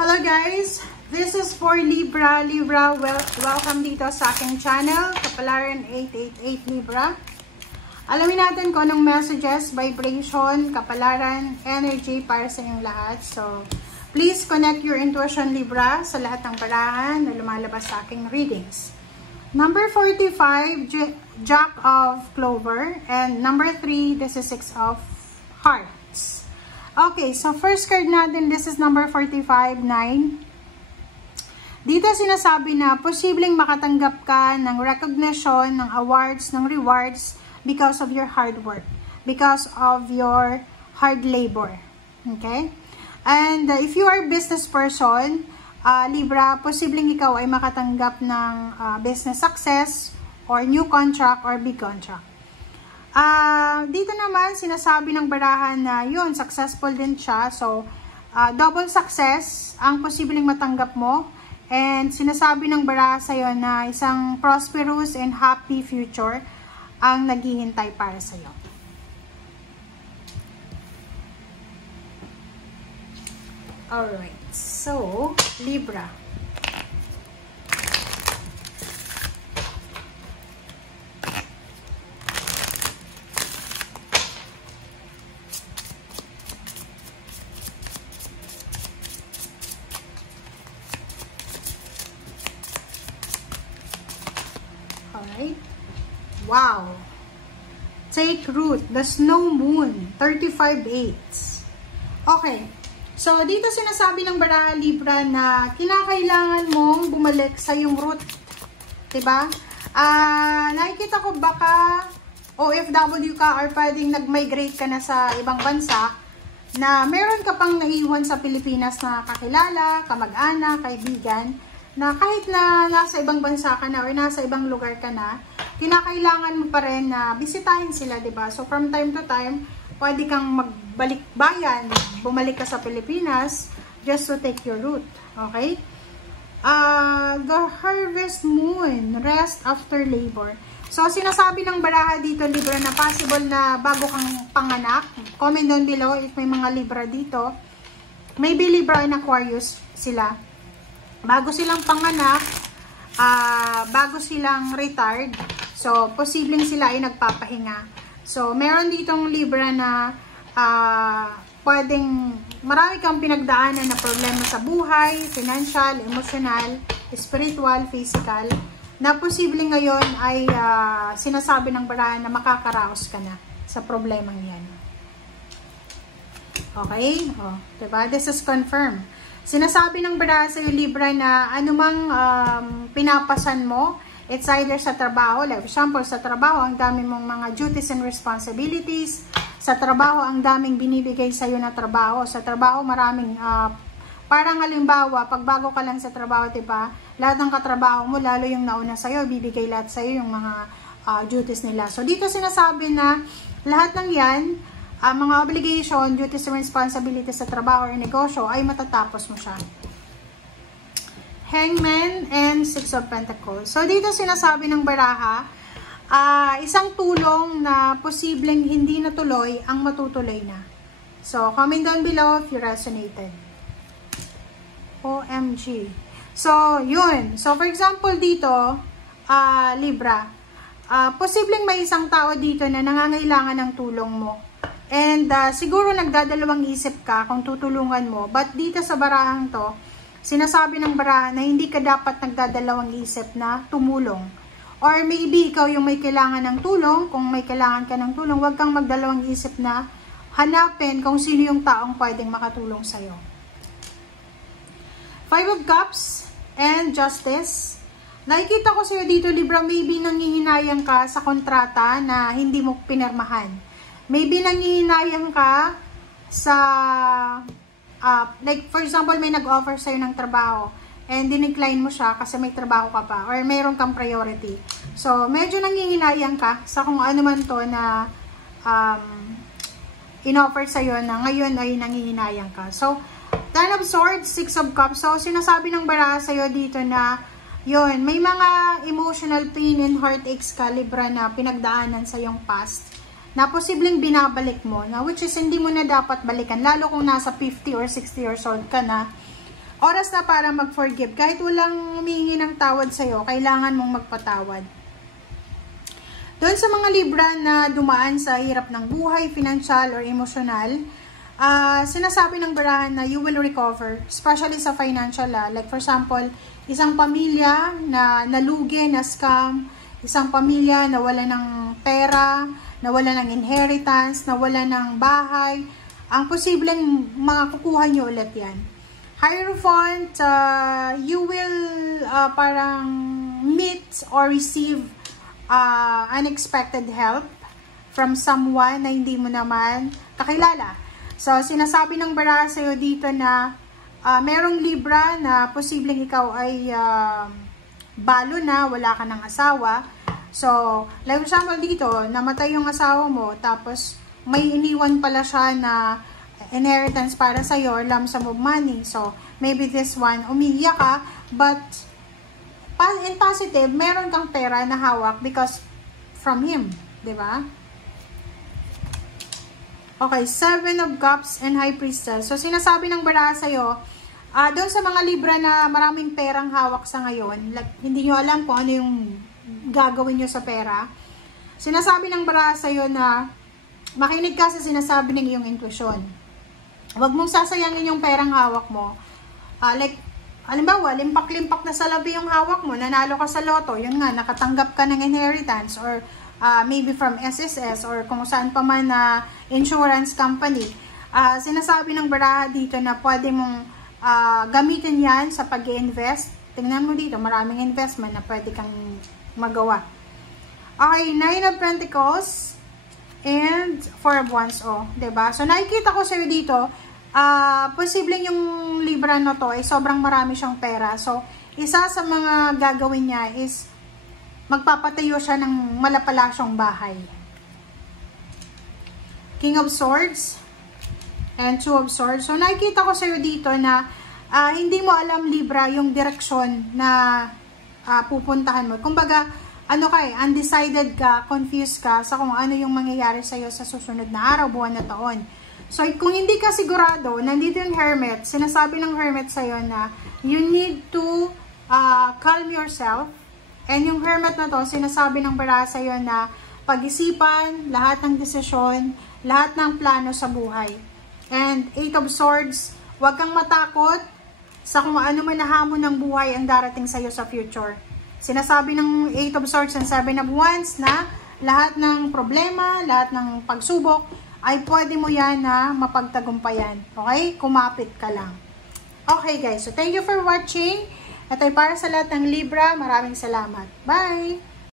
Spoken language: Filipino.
Hello guys! This is for Libra. Welcome dito sa aking channel, Kapalaran 888 Libra. Alamin natin kung anong messages, vibration, kapalaran, energy para sa inyong lahat. So, please connect your intuition Libra sa lahat ng barahan na lumalabas sa aking readings. Number 45, Jack of Clover. And number 3, this is 6 of Hearts. Okay, so first card natin, this is number 45, 9. Dito sinasabi na posibleng makatanggap ka ng recognition, ng awards, ng rewards because of your hard work, because of your hard labor. Okay? And if you are a business person, Libra, posibleng ikaw ay makatanggap ng business success or new contract or big contract. Dito naman, sinasabi ng barahan na yun, successful din siya. So, double success ang posibleng matanggap mo. And sinasabi ng baraha sa'yo na isang prosperous and happy future ang naghihintay para sa'yo. Alright, so, Libra. Alright. Wow. Take root. The snow moon. 35/8. Okay. So, dito sinasabi ng baraha Libra na kinakailangan mong bumalik sa yung root. Diba? Nakikita ko baka OFW ka or pwedeng nag-migrate ka na sa ibang bansa na meron ka pang naiwan sa Pilipinas na kakilala, kamag-anak, kaibigan, na kahit na nasa ibang bansa ka na or nasa ibang lugar ka na, kinakailangan mo pa rin na bisitahin sila, diba? So, from time to time, pwede kang magbalik bayan, bumalik ka sa Pilipinas, just to take your root. Okay? The harvest moon, rest after labor. So, sinasabi ng baraha dito, Libra, na possible na bago kang panganak. Comment down below if may mga Libra dito. Maybe Libra and Aquarius sila. Bago silang panganak, bago silang retired, so, posibleng sila ay nagpapahinga. So, meron ditong Libra na pwedeng marami kang pinagdaanan na problema sa buhay, financial, emotional, spiritual, physical, na posibleng ngayon ay sinasabi ng barahan na makakaraos ka na sa problemang yan. Okay? O, diba? This is confirmed. Sinasabi ng baraha sa iyo, Libra, na anumang pinapasan mo, it's either sa trabaho, like for example, sa trabaho, ang dami mong mga duties and responsibilities. Sa trabaho, ang daming binibigay sa'yo na trabaho. Sa trabaho, maraming, parang halimbawa, pag bago ka lang sa trabaho, diba, lahat ng katrabaho mo, lalo yung nauna sa'yo, bibigay lahat sa'yo yung mga duties nila. So, dito sinasabi na lahat ng yan, mga obligation, duties and responsibilities sa trabaho or negosyo, ay matatapos mo siya. Hangman and Six of Pentacles. So, dito sinasabi ng baraha, isang tulong na posibleng hindi natuloy ang matutuloy na. So, comment down below if you resonated. OMG. So, yun. So, for example, dito, Libra, posibleng may isang tao dito na nangangailangan ng tulong mo. And, siguro nagdadalawang isip ka kung tutulungan mo. But, dito sa barahang to, sinasabi ng baraha na hindi ka dapat nagdadalawang isip na tumulong. Or maybe ikaw yung may kailangan ng tulong. Kung may kailangan ka ng tulong, huwag kang magdalawang isip na hanapin kung sino yung taong pwedeng makatulong sa'yo. Five of Cups and Justice. Nakikita ko sa'yo dito, Libra, maybe nangihinayang ka sa kontrata na hindi mo pinirmahan. Maybe nangihinayang ka sa like for example, may nag-offer sa'yo ng trabaho and dinecline mo siya kasi may trabaho ka pa or mayroon kang priority. So, medyo nangihinayang ka sa kung ano man to na in-offer sa'yo na ngayon ay nangihinayang ka. So, Ten of Swords, Six of Cups. So, sinasabi ng baraha sa'yo dito na yun, may mga emotional pain and heartaches ka, Libra, na pinagdaanan sa iyong past. na posibleng binabalik mo, na which is hindi mo na dapat balikan, lalo kung nasa 50 or 60 years old ka na. Oras na para mag-forgive. Kahit walang humihingi ng tawad sa'yo, kailangan mong magpatawad. Doon sa mga Libra na dumaan sa hirap ng buhay, financial or emotional, sinasabi ng barahan na you will recover, especially sa financial. Like for example, isang pamilya na nalugi, na scam, isang pamilya na wala ng pera, na wala ng inheritance, na wala ng bahay, ang posibleng makakukuha nyo ulit yan. Hierophant, you will parang meet or receive unexpected help from someone na hindi mo naman kakilala. So, sinasabi ng baraha sa'yo dito na merong Libra na posibleng ikaw ay balo na, wala ka ng asawa. So, like for example dito, namatay yung asawa mo, tapos may iniwan pala siya na inheritance para sa'yo or lump sum of money. So, maybe this one, umiiyak ka, but in positive, meron kang pera na hawak because from him, di ba? Okay, 7 of Cups and High Priestess. So, sinasabi ng baraha sa'yo, doon sa mga Libra na maraming perang hawak sa ngayon, like, hindi nyo alam kung ano yung gagawin nyo sa pera, sinasabi ng baraha sa'yo na makinig ka sa sinasabi ng iyong intuition. Huwag mong sasayangin yung perang hawak mo. Like, halimbawa, limpak-limpak na sa labi yung hawak mo, nanalo ka sa loto, yun nga, nakatanggap ka ng inheritance or maybe from SSS or kung saan pa man na insurance company. Sinasabi ng baraha dito na pwede mong gamitin yan sa pag-i-invest. Tingnan mo dito, maraming investment na pwede kang magawa. Okay, 9 of Pentacles and 4 of Wands. Diba? So, nakikita ko sa'yo dito, posibleng yung Libra na to ay sobrang marami siyang pera. So, isa sa mga gagawin niya is magpapatayo siya ng malapalasyong bahay. King of Swords and 2 of Swords. So, nakikita ko sa'yo dito na hindi mo alam, Libra, yung direksyon na pupuntahan mo. Kumbaga, undecided ka, confused ka sa kung ano yung mangyayari sa'yo sa susunod na araw, buwan na taon. So, kung hindi ka sigurado, nandito yung Hermit. Sinasabi ng Hermit sa'yo na you need to calm yourself. And yung Hermit na to, sinasabi ng baraha sa'yo na pag-isipan, lahat ng desisyon, lahat ng plano sa buhay. And 8 of Swords, huwag kang matakot sa kung ano man na hamon ng buhay ang darating sa'yo sa future. Sinasabi ng 8 of Swords and 7 of Wands na lahat ng problema, lahat ng pagsubok, ay pwede mo yan na mapagtagumpayan. Okay? Kumapit ka lang. Okay guys, so thank you for watching. At ay para sa lahat ng Libra, maraming salamat. Bye!